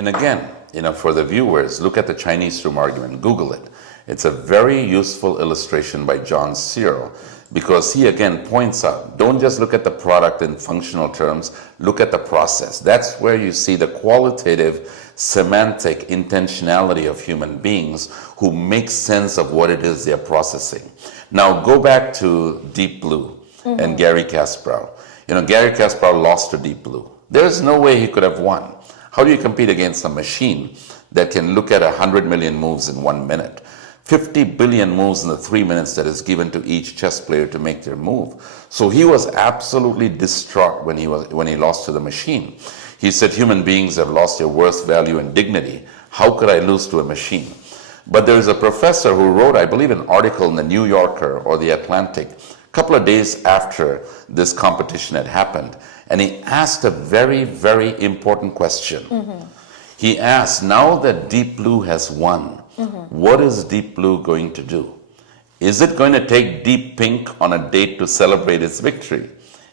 And again, for the viewers, look at the Chinese room argument, Google it. It's a very useful illustration by John Searle, because he again points out, don't just look at the product in functional terms, look at the process. That's where you see the qualitative, semantic intentionality of human beings who make sense of what it is they're processing. Now go back to Deep Blue and Gary Kasparov. Gary Kasparov lost to Deep Blue. There's no way he could have won. How do you compete against a machine that can look at 100 million moves in 1 minute? 50 billion moves in the 3 minutes that is given to each chess player to make their move. So he was absolutely distraught when he lost to the machine. He said, human beings have lost their worth, value, and dignity. How could I lose to a machine? But there is a professor who wrote, I believe, an article in the New Yorker or the Atlantic a couple of days after this competition had happened. And he asked a very, very important question. He asked, now that Deep Blue has won, what is Deep Blue going to do? Is it going to take Deep Pink on a date to celebrate its victory?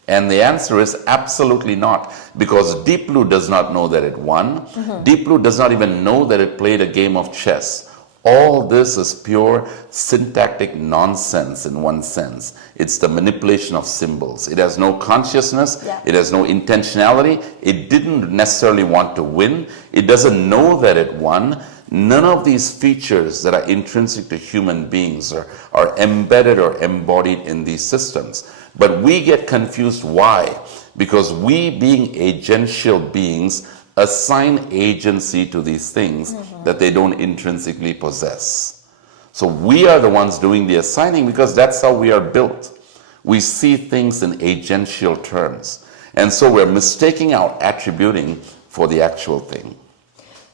And the answer is absolutely not, because Deep Blue does not know that it won. Deep Blue does not even know that it played a game of chess. All this is pure syntactic nonsense in one sense. It's the manipulation of symbols. It has no consciousness. It has no intentionality. It didn't necessarily want to win. It doesn't know that it won. None of these features that are intrinsic to human beings are embedded or embodied in these systems. But we get confused. Why? Because we, being agential beings, assign agency to these things that they don't intrinsically possess. So we are the ones doing the assigning because that's how we are built. We see things in agential terms. And so we're mistaking out attributing for the actual thing.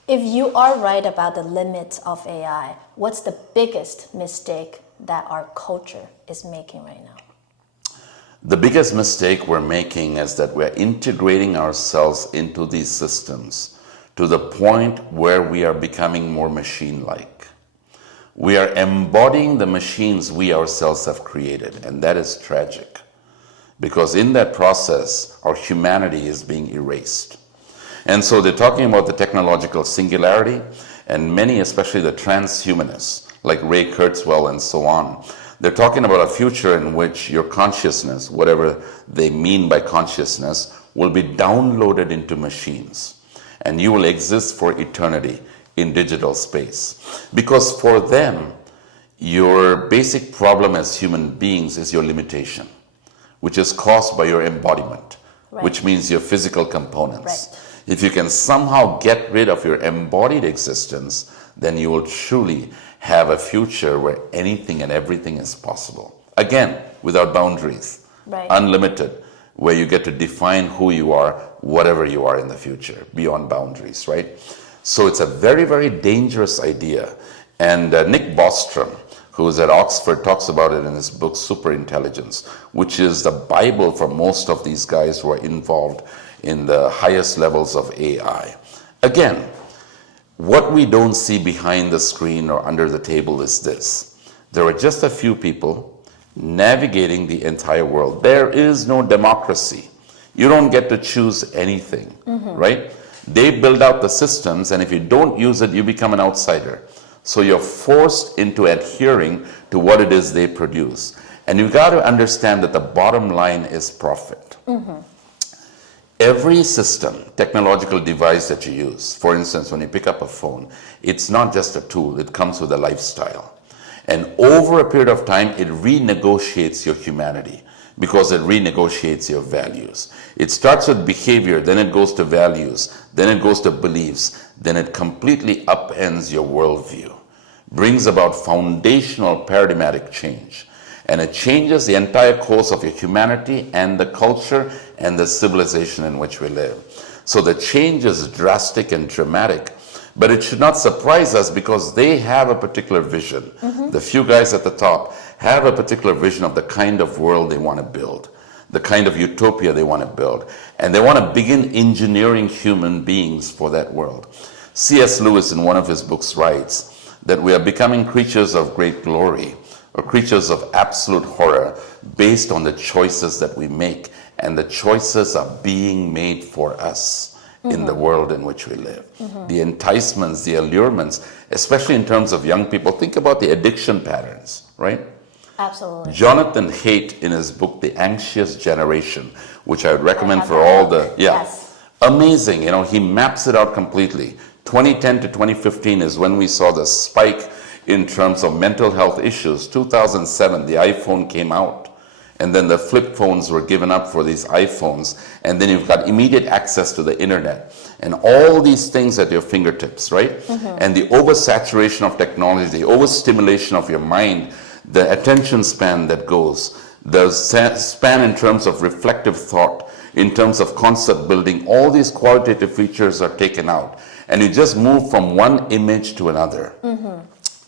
If you are right about the limits of AI, what's the biggest mistake that our culture is making right now? The biggest mistake we're making is that we're integrating ourselves into these systems to the point where we are becoming more machine-like. We are embodying the machines we ourselves have created, and that is tragic. Because in that process, our humanity is being erased. And so they're talking about the technological singularity, and many, especially the transhumanists, like Ray Kurzweil and so on, they're talking about a future in which your consciousness, whatever they mean by consciousness, will be downloaded into machines. And you will exist for eternity in digital space. Because for them, your basic problem as human beings is your limitation, which is caused by your embodiment, which means your physical components. If you can somehow get rid of your embodied existence, then you will truly have a future where anything and everything is possible. Again, without boundaries, unlimited, where you get to define who you are, whatever you are in the future, beyond boundaries, right? So it's a very, very dangerous idea. And Nick Bostrom, who is at Oxford, talks about it in his book, Superintelligence, which is the Bible for most of these guys who are involved in the highest levels of AI. Again, what we don't see behind the screen or under the table is this. There are just a few people navigating the entire world. There is no democracy. You don't get to choose anything, right? They build out the systems, and if you don't use it, you become an outsider. So you're forced into adhering to what it is they produce. And you've got to understand that the bottom line is profit. Every system, technological device that you use, for instance, when you pick up a phone, it's not just a tool, it comes with a lifestyle. And over a period of time, it renegotiates your humanity because it renegotiates your values. It starts with behavior, then it goes to values, then it goes to beliefs, then it completely upends your worldview, brings about foundational paradigmatic change. And it changes the entire course of your humanity and the culture and the civilization in which we live. So the change is drastic and dramatic, but it should not surprise us because they have a particular vision. The few guys at the top have a particular vision of the kind of world they want to build, the kind of utopia they want to build, and they want to begin engineering human beings for that world. C.S. Lewis in one of his books writes that we are becoming creatures of great glory, or creatures of absolute horror based on the choices that we make. And the choices are being made for us. in the world in which we live. The enticements, the allurements, especially in terms of young people. Think about the addiction patterns, right? Absolutely. Jonathan Haidt, in his book, The Anxious Generation, which I would recommend have for that all book. the, yeah, Yes. amazing. He maps it out completely. 2010 to 2015 is when we saw the spike in terms of mental health issues. 2007, the iPhone came out, and then the flip phones were given up for these iPhones, and then you've got immediate access to the internet and all these things at your fingertips, right? And the oversaturation of technology, the overstimulation of your mind, the attention span that goes, the span in terms of reflective thought, in terms of concept building, all these qualitative features are taken out, and you just move from one image to another.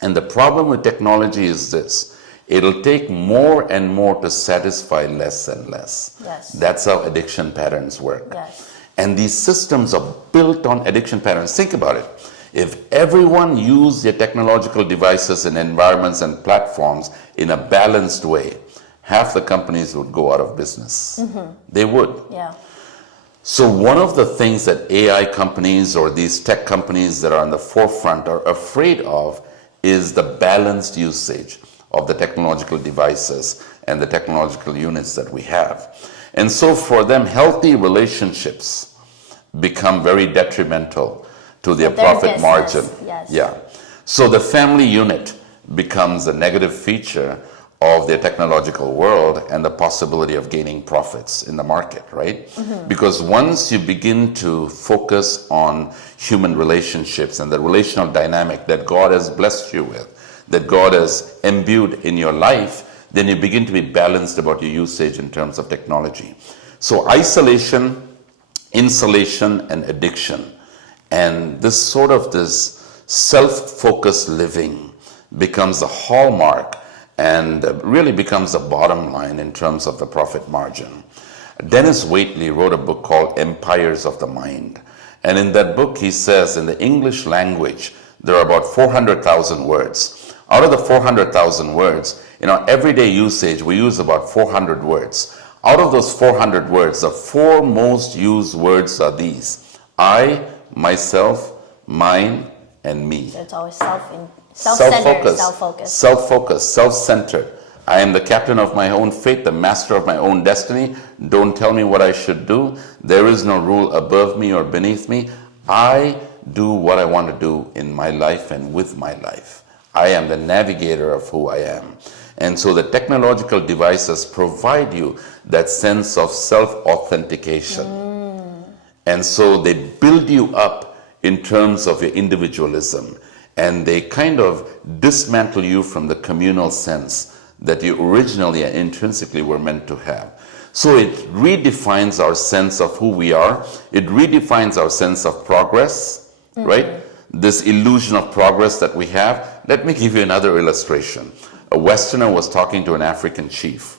And the problem with technology is this: it'll take more and more to satisfy less and less. Yes. That's how addiction patterns work. Yes. And these systems are built on addiction patterns. Think about it. If everyone used their technological devices and environments and platforms in a balanced way, half the companies would go out of business. They would. Yeah. So one of the things that AI companies or these tech companies that are on the forefront are afraid of is the balanced usage of the technological devices and the technological units that we have. And so for them, healthy relationships become very detrimental to their profit business, margin. yes. Yeah. So the family unit becomes a negative feature of their technological world and the possibility of gaining profits in the market, right? Because once you begin to focus on human relationships and the relational dynamic that God has blessed you with, that God has imbued in your life, then you begin to be balanced about your usage in terms of technology. So isolation, insulation, and addiction, and this self-focused living becomes a hallmark and really becomes a bottom line in terms of the profit margin. Dennis Waitley wrote a book called Empires of the Mind. And in that book, he says in the English language, there are about 400,000 words. Out of the 400,000 words, in our everyday usage, we use about 400 words. Out of those 400 words, the four most used words are these: I, myself, mine, and me. So it's always self-centered, Self-focused, self-centered. I am the captain of my own fate, the master of my own destiny. Don't tell me what I should do. There is no rule above me or beneath me. I do what I want to do in my life and with my life. I am the navigator of who I am. And so the technological devices provide you that sense of self-authentication. And so they build you up in terms of your individualism, and they kind of dismantle you from the communal sense that you originally and intrinsically were meant to have. So it redefines our sense of who we are. It redefines our sense of progress, right? This illusion of progress that we have. Let me give you another illustration. A Westerner was talking to an African chief,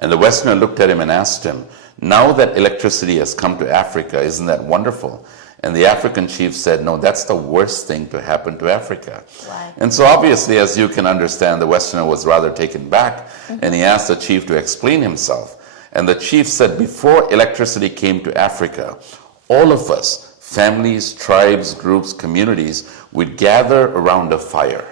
and the Westerner looked at him and asked him, now that electricity has come to Africa, isn't that wonderful? And the African chief said, no, that's the worst thing to happen to Africa. Right. And so obviously, as you can understand, the Westerner was rather taken back, and he asked the chief to explain himself. And the chief said, before electricity came to Africa, all of us, families, tribes, groups, communities, would gather around a fire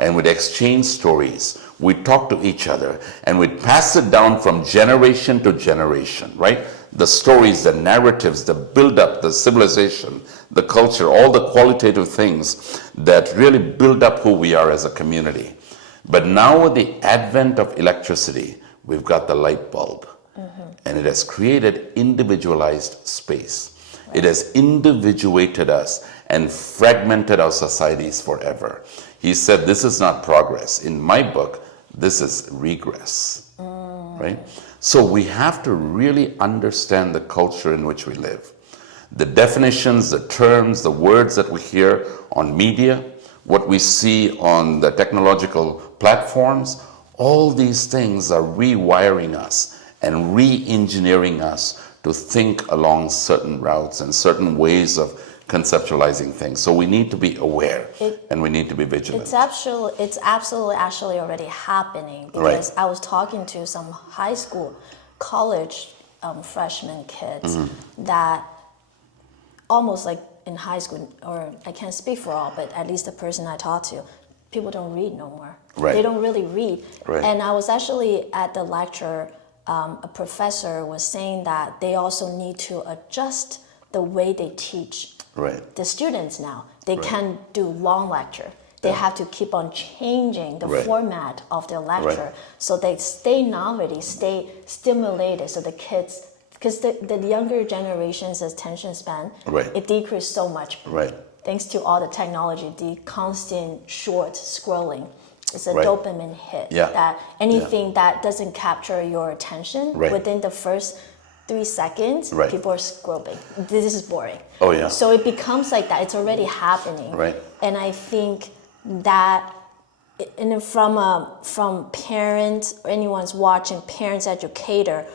and would exchange stories. We'd talk to each other, and we'd pass it down from generation to generation, right? The stories, the narratives, the build-up, the civilization, the culture, all the qualitative things that really build up who we are as a community. But now with the advent of electricity, we've got the light bulb, and it has created individualized space. It has individuated us and fragmented our societies forever. He said, this is not progress. In my book, this is regress, right? So we have to really understand the culture in which we live. The definitions, the terms, the words that we hear on media, what we see on the technological platforms, all these things are rewiring us and re-engineering us to think along certain routes and certain ways of conceptualizing things. So we need to be aware and we need to be vigilant. It's absolutely actually already happening, because I was talking to some high school, college freshman kids that almost like in high school, or I can't speak for all, but at least the person I talk to, people don't read no more. Right. They don't really read. Right. And I was actually at the lecture, a professor was saying that they also need to adjust the way they teach the students now. They can't do long lecture. They have to keep on changing the format of their lecture so they stay novelty, stay stimulated, so the kids, because the younger generation's attention span, it decreased so much. Thanks to all the technology, the constant short scrolling. It's a dopamine hit. That anything that doesn't capture your attention within the first 3 seconds, people are scrolling. This is boring. Oh yeah. So it becomes like that. It's already happening. And I think that, and then from parents, or anyone's watching, parents, educator,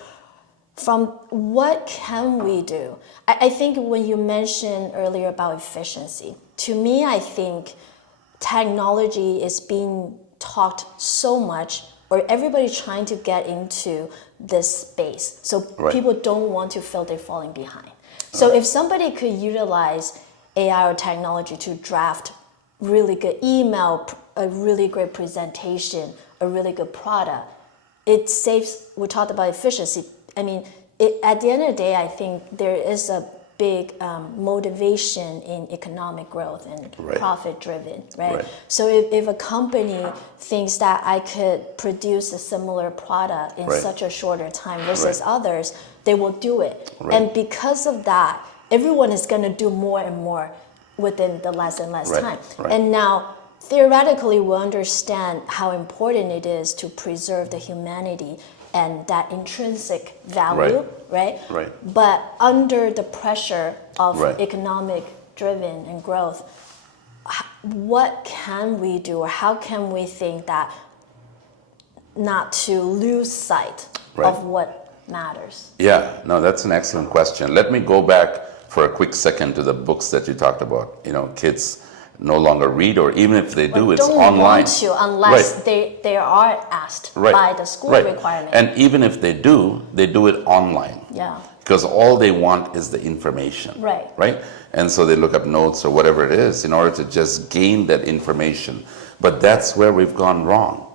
from what can we do? I think when you mentioned earlier about efficiency, to me, I think technology is being talked so much, or everybody trying to get into this space. So people don't want to feel they're falling behind. So if somebody could utilize AI or technology to draft really good email, a really great presentation, a really good product, it saves, we talked about efficiency. I mean, at the end of the day, I think there is a big motivation in economic growth and profit driven, right? So if a company thinks that I could produce a similar product in such a shorter time versus others, they will do it. And because of that, everyone is going to do more and more within the less and less time. And now, theoretically, we understand how important it is to preserve the humanity and that intrinsic value, right? But under the pressure of economic driven and growth, what can we do, or how can we think that not to lose sight of what matters? Yeah, no, that's an excellent question. Let me go back for a quick second to the books that you talked about. You know, kids no longer read, or even if they do, it's online. Don't want to unless they are asked by the school requirement. And even if they do it online. Because all they want is the information. Right? And so they look up notes or whatever it is in order to just gain that information. But that's where we've gone wrong.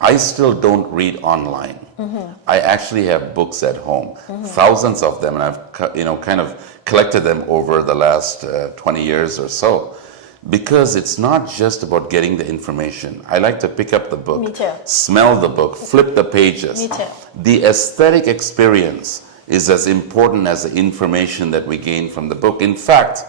I still don't read online. I actually have books at home, thousands of them, and I've kind of collected them over the last 20 years or so. Because it's not just about getting the information. I like to pick up the book, smell the book, flip the pages. The aesthetic experience is as important as the information that we gain from the book. In fact,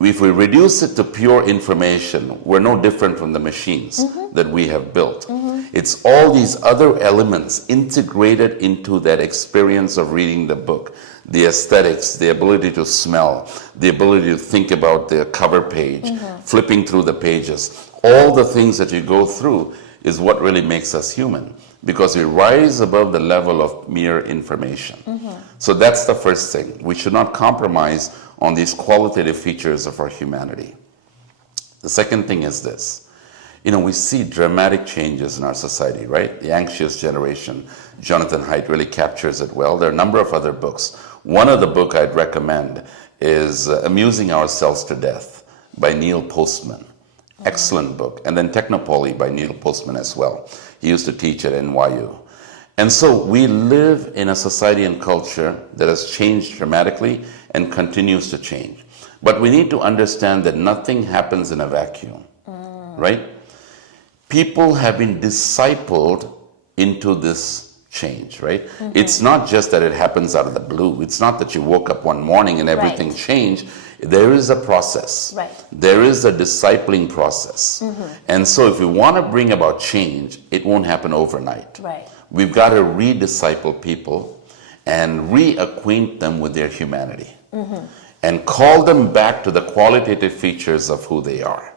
if we reduce it to pure information, we're no different from the machines that we have built. It's all these other elements integrated into that experience of reading the book. The aesthetics, the ability to smell, the ability to think about the cover page, flipping through the pages. All the things that you go through is what really makes us human, because we rise above the level of mere information. So that's the first thing. We should not compromise on these qualitative features of our humanity. The second thing is this. You know, we see dramatic changes in our society, right? The anxious generation, Jonathan Haidt really captures it well. There are a number of other books. One of the book I'd recommend is Amusing Ourselves to Death by Neil Postman. Excellent book. And then Technopoly by Neil Postman as well. He used to teach at NYU. And so we live in a society and culture that has changed dramatically and continues to change. But we need to understand that nothing happens in a vacuum, right? People have been discipled into this change, right? It's not just that it happens out of the blue. It's not that you woke up one morning and everything changed. There is a process. There is a discipling process. And so if we want to bring about change, it won't happen overnight. We've got to redisciple people and reacquaint them with their humanity and call them back to the qualitative features of who they are.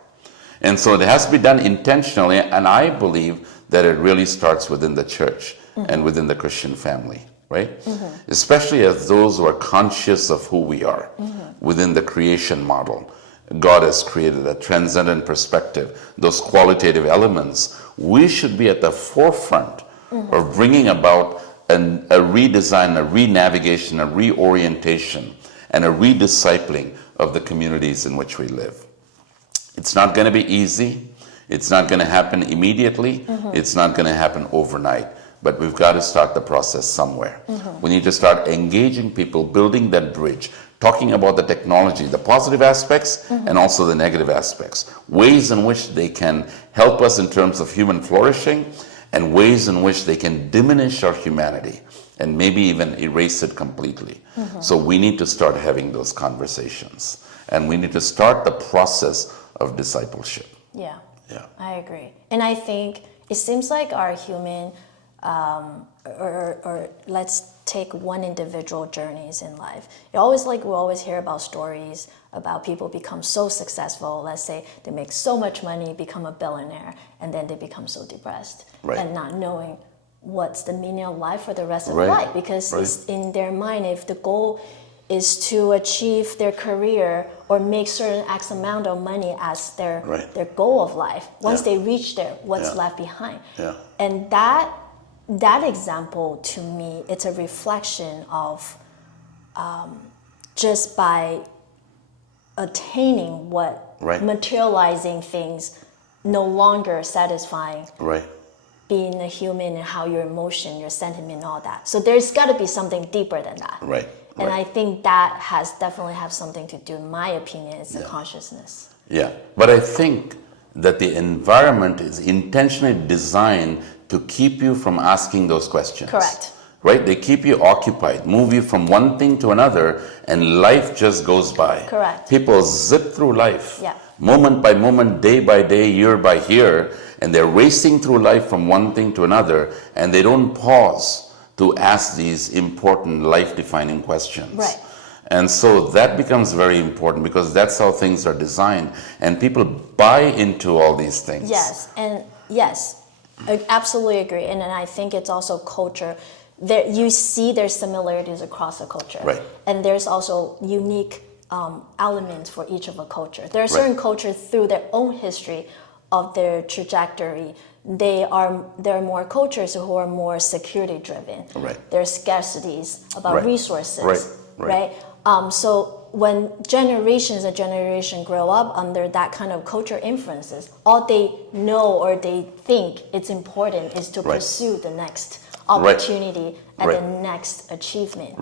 And so it has to be done intentionally, and I believe that it really starts within the church and within the Christian family, right? Especially as those who are conscious of who we are within the creation model. God has created a transcendent perspective, those qualitative elements. We should be at the forefront of bringing about a redesign, a renavigation, a reorientation, and a rediscipling of the communities in which we live. It's not going to be easy. It's not going to happen immediately. It's not going to happen overnight. But we've got to start the process somewhere. We need to start engaging people, building that bridge, talking about the technology, the positive aspects and also the negative aspects, ways in which they can help us in terms of human flourishing and ways in which they can diminish our humanity and maybe even erase it completely. So we need to start having those conversations, and we need to start the process of discipleship. Yeah, Yeah. I agree. And I think it seems like our human, or let's take one individual journeys in life. We always hear about stories about people become so successful. Let's say they make so much money, become a billionaire, and then they become so depressed and not knowing what's the meaning of life for the rest of life, because it's in their mind, if the goal is to achieve their career or make certain X amount of money as their goal of life. Once they reach there, what's left behind? And that example, to me, it's a reflection of just by attaining what materializing things no longer satisfying. Being a human and how your emotion, your sentiment, all that. So there's got to be something deeper than that. And I think that has definitely have something to do, in my opinion, it's the consciousness. Yeah, but I think that the environment is intentionally designed to keep you from asking those questions. Correct. Right? They keep you occupied, move you from one thing to another, and life just goes by. Correct. People zip through life, moment by moment, day by day, year by year, and they're racing through life from one thing to another, and they don't pause to ask these important life-defining questions. And so that becomes very important, because that's how things are designed, and people buy into all these things. Yes, I absolutely agree. And then I think it's also culture. You see there's similarities across the culture. And there's also unique elements for each of a culture. There are certain cultures, through their own history of their trajectory, there are more cultures who are more security driven. There's scarcities about resources. So when generations and generation grow up under that kind of culture influences, all they know or they think it's important is to pursue the next opportunity and the next achievement.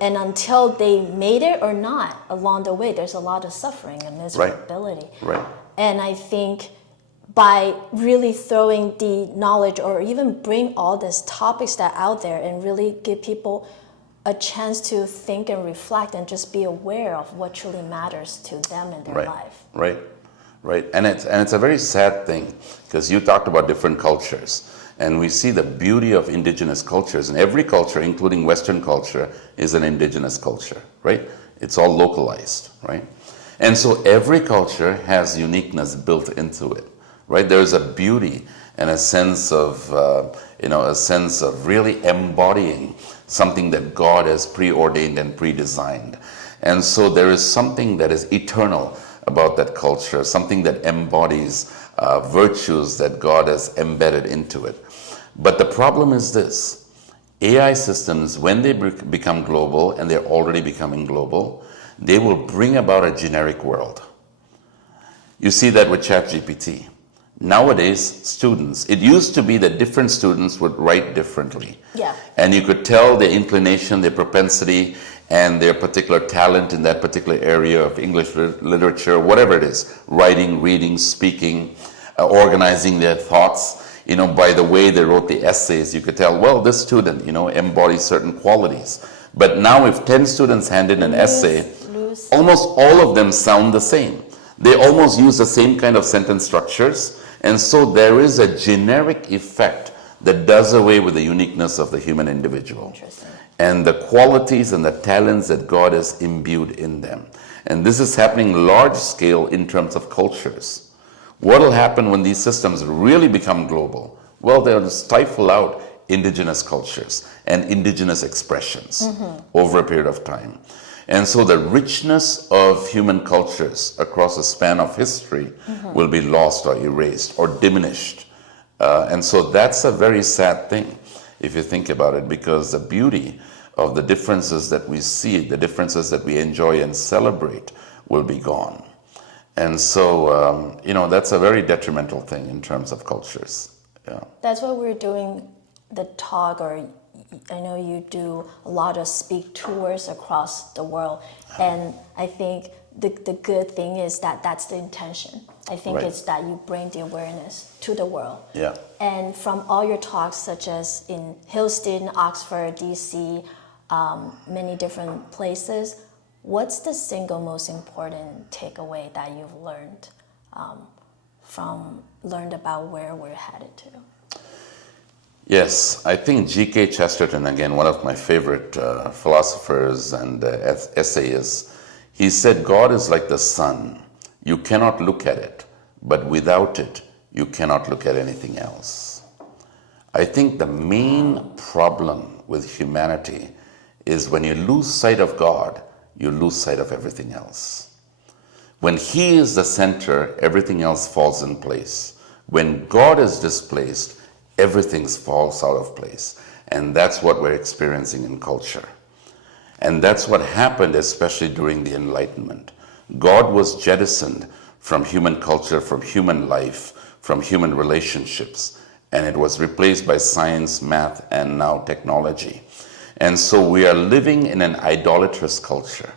And until they made it or not, along the way, there's a lot of suffering and miserability. And I think by really throwing the knowledge, or even bring all these topics that are out there and really give people a chance to think and reflect and just be aware of what truly matters to them in their life. And it's a very sad thing, because you talked about different cultures, and we see the beauty of indigenous cultures, and every culture, including Western culture, is an indigenous culture, It's all localized, And so every culture has uniqueness built into it, There's a beauty and a sense of really embodying something that God has preordained and predesigned. And so there is something that is eternal about that culture, something that embodies virtues that God has embedded into it. But the problem is this: AI systems, when they become global, and they're already becoming global, they will bring about a generic world. You see that with ChatGPT. Nowadays, students, it used to be that different students would write differently. And you could tell their inclination, their propensity, and their particular talent in that particular area of English literature, whatever it is, writing, reading, speaking, organizing their thoughts. By the way they wrote the essays, you could tell, well, this student, embodies certain qualities. But now if 10 students hand in an essay, almost all of them sound the same. They almost use the same kind of sentence structures. And so there is a generic effect that does away with the uniqueness of the human individual and the qualities and the talents that God has imbued in them. And this is happening large scale in terms of cultures. What will happen when these systems really become global? Well, they'll stifle out indigenous cultures and indigenous expressions over a period of time. And so the richness of human cultures across a span of history will be lost or erased or diminished. And so that's a very sad thing, if you think about it, because the beauty of the differences that we see, the differences that we enjoy and celebrate will be gone. And so, that's a very detrimental thing in terms of cultures. Yeah. That's why we're doing the talk, or I know you do a lot of speak tours across the world. And I think the good thing is that that's the intention. I think Right. it's that you bring the awareness to the world. Yeah. And from all your talks, such as in Houston, Oxford, DC, many different places, what's the single most important takeaway that you've learned about where we're headed to? Yes, I think G.K. Chesterton, again, one of my favorite philosophers and essayists, he said, God is like the sun. You cannot look at it, but without it, you cannot look at anything else. I think the main problem with humanity is when you lose sight of God, you lose sight of everything else. When He is the center, everything else falls in place. When God is displaced, everything falls out of place. And that's what we're experiencing in culture. And that's what happened, especially during the Enlightenment. God was jettisoned from human culture, from human life, from human relationships, and it was replaced by science, math, and now technology. And so we are living in an idolatrous culture,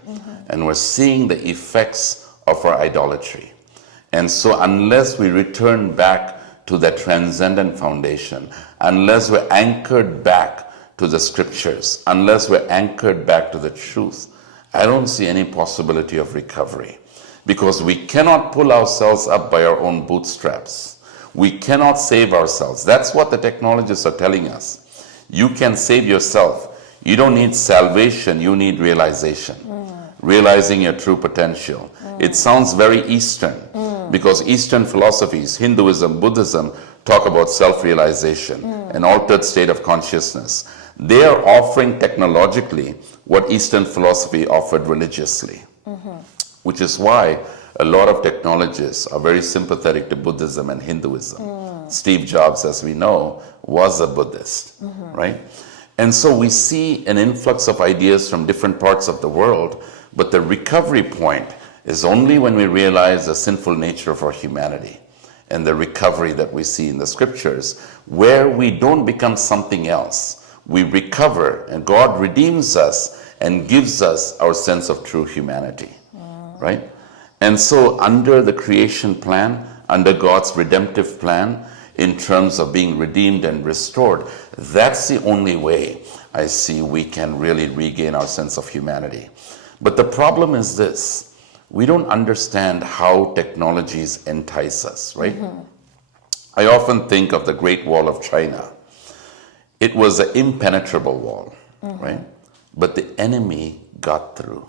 and we're seeing the effects of our idolatry. And so unless we return back to that transcendent foundation, unless we're anchored back to the scriptures, unless we're anchored back to the truth, I don't see any possibility of recovery, because we cannot pull ourselves up by our own bootstraps. We cannot save ourselves. That's what the technologists are telling us. You can save yourself. You don't need salvation, you need realization. Realizing your true potential. It sounds very Eastern, because Eastern philosophies, Hinduism, Buddhism, talk about self-realization, an altered state of consciousness. They are offering technologically what Eastern philosophy offered religiously, which is why a lot of technologists are very sympathetic to Buddhism and Hinduism. Steve Jobs, as we know, was a Buddhist, right? And so we see an influx of ideas from different parts of the world, but the recovery point is only when we realize the sinful nature of our humanity and the recovery that we see in the scriptures, where we don't become something else. We recover, and God redeems us and gives us our sense of true humanity, right? And so under the creation plan, under God's redemptive plan, in terms of being redeemed and restored, that's the only way I see we can really regain our sense of humanity. But the problem is this: we don't understand how technologies entice us, right? I often think of the Great Wall of China. It was an impenetrable wall, right? But the enemy got through.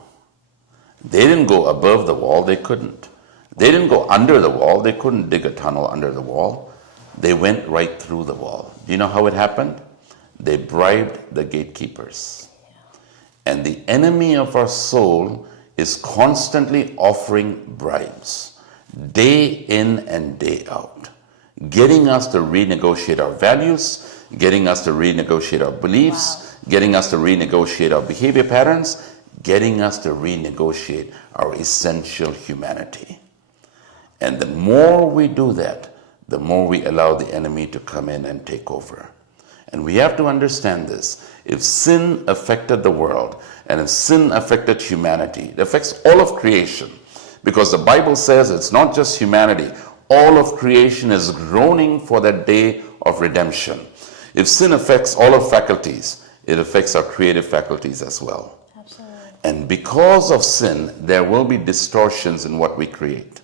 They didn't go above the wall, they couldn't. They didn't go under the wall, they couldn't dig a tunnel under the wall. They went right through the wall. Do you know how it happened? They bribed the gatekeepers. And the enemy of our soul is constantly offering bribes, day in and day out, getting us to renegotiate our values, getting us to renegotiate our beliefs, getting us to renegotiate our behavior patterns, getting us to renegotiate our essential humanity. And the more we do that, the more we allow the enemy to come in and take over. And we have to understand this. If sin affected the world, and if sin affected humanity, it affects all of creation. Because the Bible says it's not just humanity. All of creation is groaning for that day of redemption. If sin affects all of faculties, it affects our creative faculties as well. Absolutely. And because of sin, there will be distortions in what we create.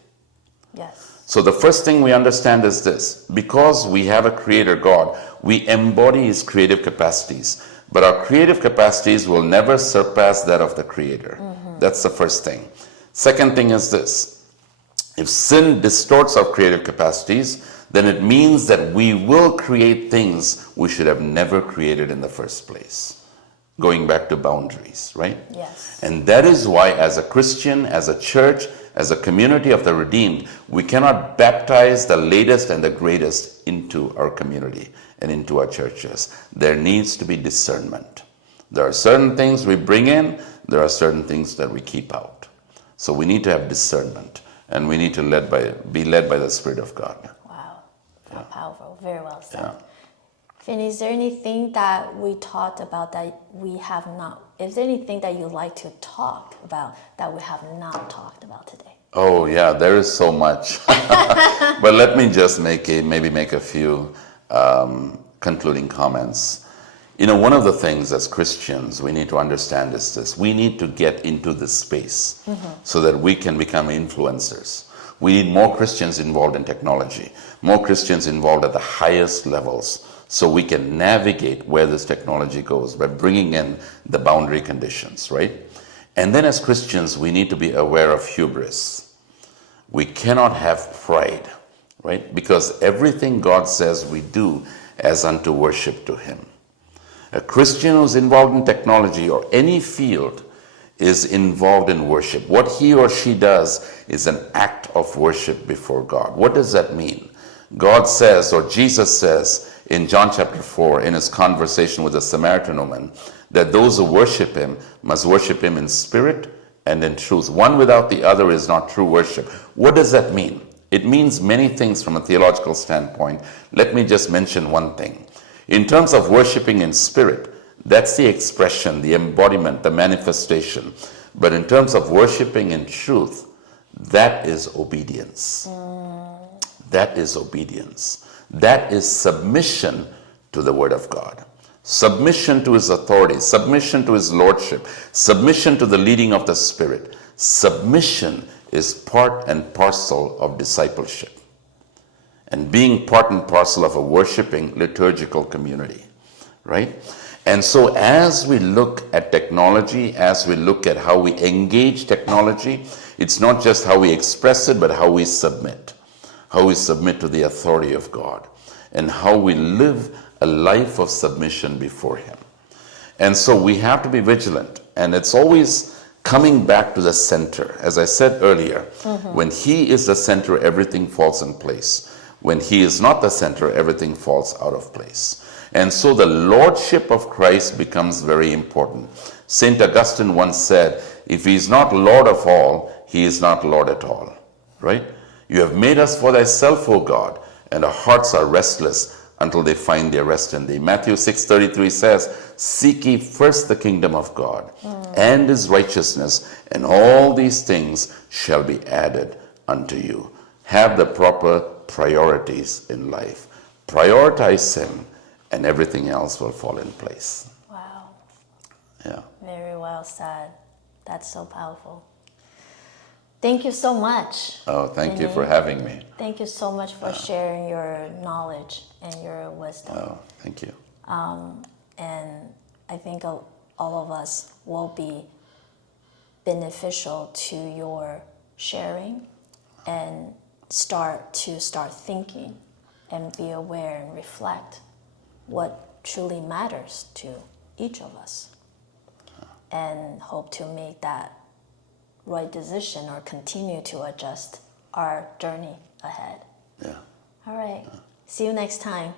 Yes. So the first thing we understand is this: because we have a creator God, we embody his creative capacities. But our creative capacities will never surpass that of the creator. That's the first thing. Second thing is this: if sin distorts our creative capacities, then it means that we will create things we should have never created in the first place. Going back to boundaries, right? Yes. And that is why, as a Christian, as a church, as a community of the redeemed, we cannot baptize the latest and the greatest into our community and into our churches. There needs to be discernment. There are certain things we bring in, there are certain things that we keep out. So we need to have discernment, and we need to be led by the Spirit of God. Wow, how powerful, very well said. Yeah. Finney, is there anything that we talked about that we have not, is there anything that you'd like to talk about that we have not talked about today? Oh yeah, there is so much. But let me just maybe make a few concluding comments. You know, one of the things as Christians we need to understand is this. We need to get into this space so that we can become influencers. We need more Christians involved in technology, more Christians involved at the highest levels, so we can navigate where this technology goes by bringing in the boundary conditions, right? And then as Christians, we need to be aware of hubris. We cannot have pride, right? Because everything God says we do as unto worship to Him. A Christian who's involved in technology or any field is involved in worship. What he or she does is an act of worship before God. What does that mean? God says, or Jesus says in John chapter 4, in his conversation with the Samaritan woman, that those who worship Him must worship Him in spirit and in truth. One without the other is not true worship. What does that mean? It means many things from a theological standpoint. Let me just mention one thing. In terms of worshiping in spirit, that's the expression, the embodiment, the manifestation. But in terms of worshiping in truth, that is obedience. That is obedience. That is submission to the Word of God. Submission to His authority, submission to His lordship, submission to the leading of the Spirit. Submission is part and parcel of discipleship, and being part and parcel of a worshiping liturgical community, right? And so as we look at technology, as we look at how we engage technology, it's not just how we express it, but how we submit to the authority of God, and how we live a life of submission before Him. And so we have to be vigilant, and it's always coming back to the center. As I said earlier, when He is the center, everything falls in place. When He is not the center, everything falls out of place. And so the lordship of Christ becomes very important. St. Augustine once said, if He is not Lord of all, He is not Lord at all, right? You have made us for Thyself, O God, and our hearts are restless until they find their rest in Thee. Matthew 6:33 says, seek ye first the kingdom of God and His righteousness, and all these things shall be added unto you. Have the proper priorities in life. Prioritize Him, and everything else will fall in place. Wow. Yeah. Very well said. That's so powerful. Thank you so much. Oh, thank you for having me. Thank you so much for sharing your knowledge and your wisdom. Oh, thank you. And I think all of us will be beneficial to your sharing, and start thinking and be aware and reflect what truly matters to each of us, and hope to make that right decision or continue to adjust our journey ahead. Yeah. All right. See you next time.